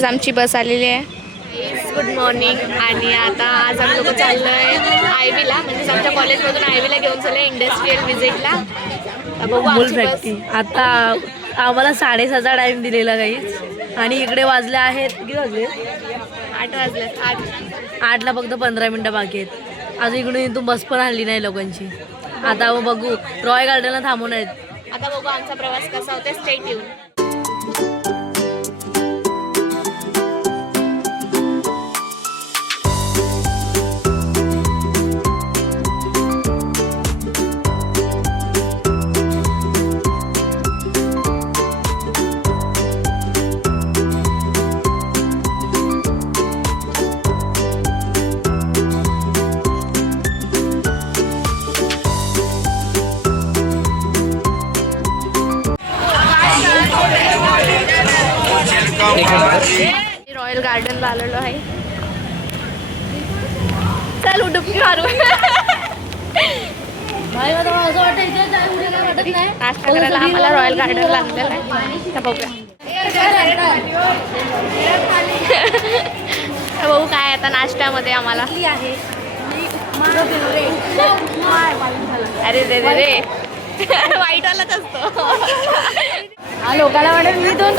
अशीच आमची बस आलेली आहे. Good morning. आणि आता आज आम्ही लोक चाललो आहे आयवीला, म्हणजे आमच्या कॉलेजमधून आयवीला घेऊन चाललो आहे इंडस्ट्रियल व्हिजिटला. अमूल फॅक्टरी. आता आम्हाला 6:30चा टाईम दिलेला काहीच, आणि इकडे वाजले आहेत किती वाजले? 8 वाजले. 8ला फक्त 15 मिनटं बाकी आहेत. अजून इकडून इथून बस पण हल्ली नाही लोकांची. आता बघू, रॉय गार्डनला थांबून आहेत. आता बघू आमचा प्रवास कसा होता. Stay tune. रॉयल गार्डनला आलेलो आहे. चल डुबकी मारू. नाश्ता करायला आम्हाला रॉयल गार्डन लागलेलं आहे. तर बघूया बघू काय आता नाश्त्यामध्ये आम्हाला. अरे रे रे रे वाईटवालाच असतो. लोकांना वाटत मी 2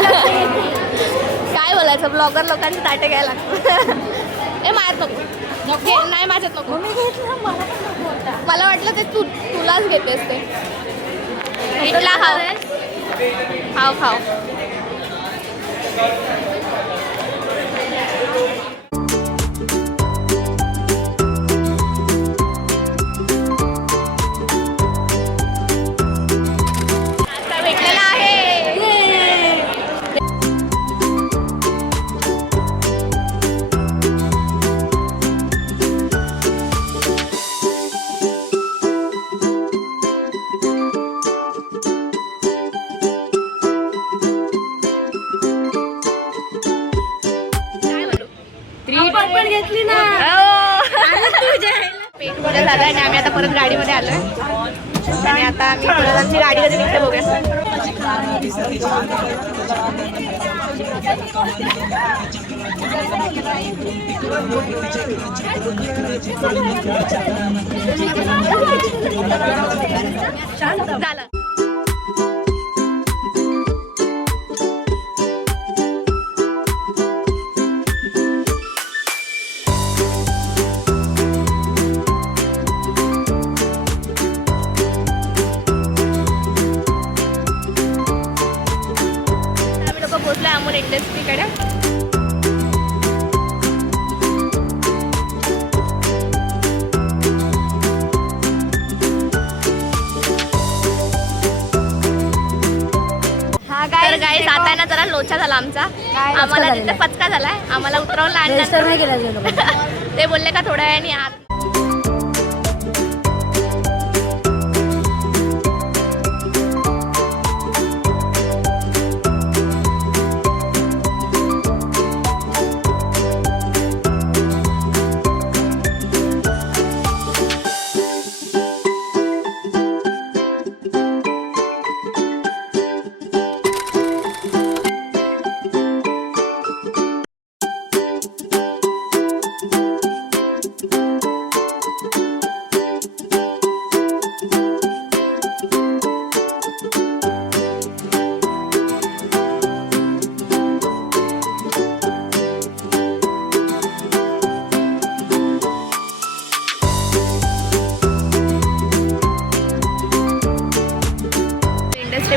काय बोलायचं, ब्लॉगर लोकांचे ताटे घ्यायला लागतो. ए माझ्यात नको. नाही माझ्यात नको. मला वाटलं ते तुलाच घेतेस ते. इथला खाव खाव. भेटलेला आहे. पण घेतली ना. पेट पूजा झाला आणि आम्ही आता परत गाडीमध्ये आलोय. आणि आता आम्ही परत आमची गाडी कधी निघते बघूया. झालं. पोचलोय अमूल इंडस्ट्रीकडे. तर गाईस आता आहे ना जरा लोचा झाला आमचा. आम्हाला तिथे पचका झालाय. आम्हाला उतरवलं आणि ते बोलले का थोड्या वेळाने आत.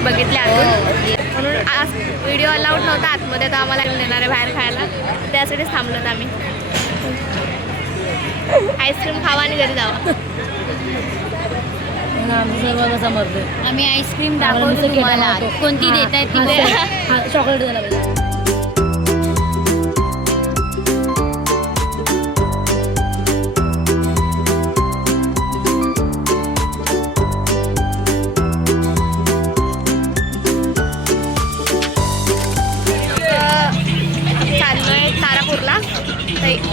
बघितले आतून, म्हणून आज व्हिडिओ अलाउड नव्हता आतमध्ये, तर आम्हाला नेणार आहे बाहेर खायला. त्यासाठीच थांबलो आम्ही. आईस्क्रीम खावा आणि घरी जावा. आम्ही आईस्क्रीम दाखवतो तुम्हाला. कोणती देत आहेत? चॉकलेट द्यायला पाहिजे.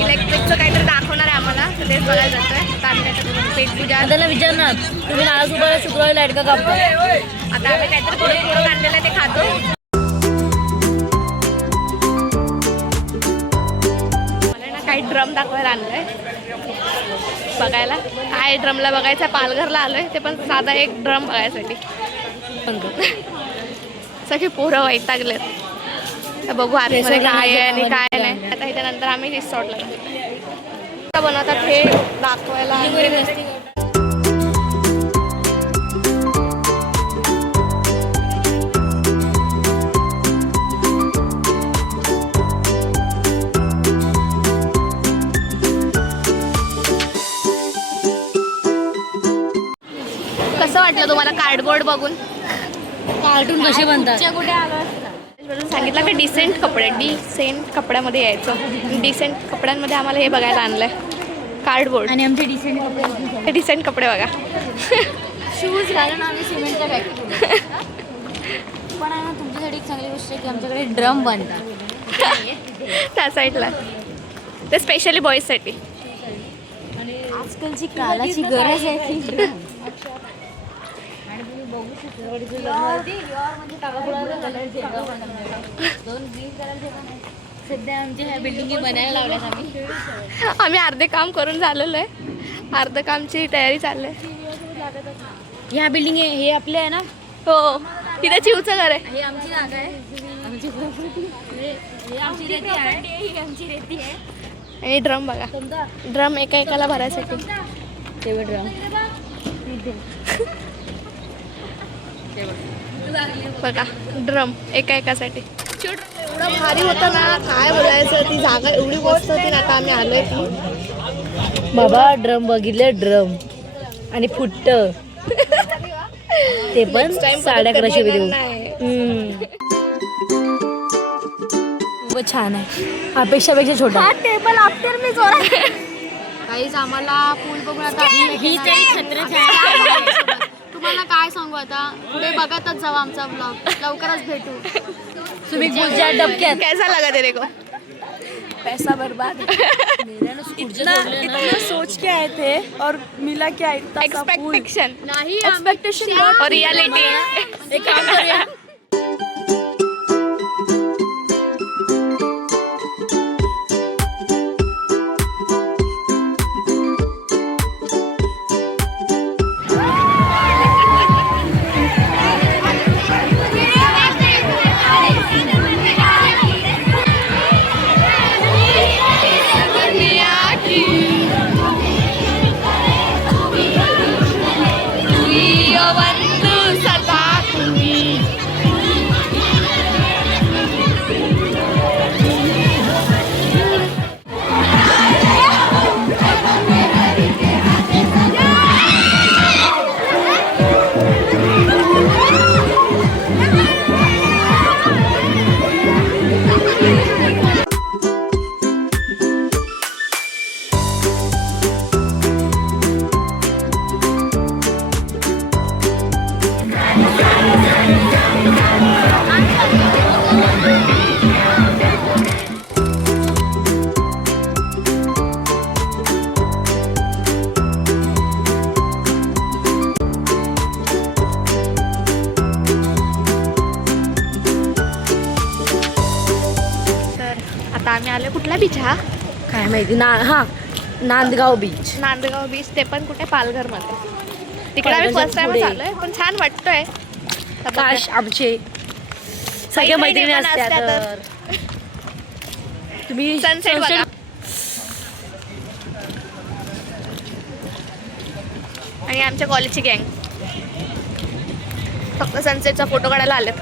इलेक्ट्रिकचं काहीतरी दाखवणार आहे आम्हाला, तर तेच बघायला जातोय. पेट पूजा त्याला विचारणार तुम्ही नाला शुक्रवारी लाईट का कापता. आता आम्ही काहीतरी पुढे काढलेलं आहे ते खातो. काही ड्रम दाखवायला आणलाय बघायला. काय ड्रमला बघायचं, पालघरला आलोय ते पण साधा एक ड्रम बघायसाठी. सगळे पोरं वैतागलेत. तर बघू आतमध्ये काय आहे आणि काय नाही. आता ह्याच्यानंतर आम्ही रिसॉर्टला जाऊ. बनवतात हे दाखवायला. कसं वाटलं तुम्हाला कार्डबोर्ड बघून? कार्टून कसे बनतात? सांगितलं का डिसेंट कपडे, डिसेंट कपड्यामध्ये यायचं. डिसेंट कपड्यांमध्ये आम्हाला हे बघायला आणलंय कार्डबोर्ड. आणि आमचे डिसेंट कपडे, डिसेंट कपडे बघा. शूज घालून आम्ही सिमेंटच्या फॅक्टरी. पण आहे ना तुमच्यासाठी एक चांगली गोष्ट आहे की आमच्याकडे ड्रम बनतात त्या साईडला. ते स्पेशली बॉईजसाठी. आजकालची कालाची गरज आहे ती. आणि तुम्ही बघू शकता सध्या आमच्या ह्या बिल्डिंगी बनायला लावल्यात. आम्ही अर्धे काम करून झालेलं आहे, अर्ध कामची तयारी चालली आहे. ह्या बिल्डिंग हे आपले आहे ना? हो, तिथे चिवचं घर आहे. हे आमची जागा आहे, आमची प्रॉपर्टी. हे आमची रेती आहे, ही आमची रेती आहे. आणि ड्रम बघा, ड्रम एका एकाला भरायसाठी. तेवढं ड्रम बघा, ड्रम एका एकासाठी. एवढं भारी होतं ना, काय बोलायचं. ती जागा एवढी मस्त होती ना. आता आम्ही आलोय ती. बाबा ड्रम बघितले, ड्रम आणि फुट्ट ते पण 1150 देऊ. छान आहे, अपेक्षापेक्षा छोटा. टेबल आफ्टर मी जोरात. काहीच आम्हाला पूल बघून आता ही तरी छत्रच आहे. तुम्हाला काय सांगू, आता पुढे बघतच जाऊ आमचा ब्लॉग. लवकरच भेटू. तुम्ही पुढच्या डबक्यात. कैसा लगा तेरे को? पैसा बर्बाद इतना सोच के आए थे और मिला क्या इतना सा फूल. एक्सपेक्टेशन नाही एक्सपेक्टेशन और रियलिटी. एक काम करूया, आता आम्ही आलो. कुठला बीच हा? काय माहिती ना. हा, नांदगाव बीच. नांदगाव बीच. ते पण कुठे? पालघरमध्ये. तिकडे आम्ही फर्स्ट टाइमच आलोय, पण छान वाटतोय. काश आमचे सगळे मैत्रिणी असत्या तर. तुम्ही सनसेट बघा. आणि आमच्या कॉलेजची गँग फक्त सनसेटचा फोटो काढायला आलेत.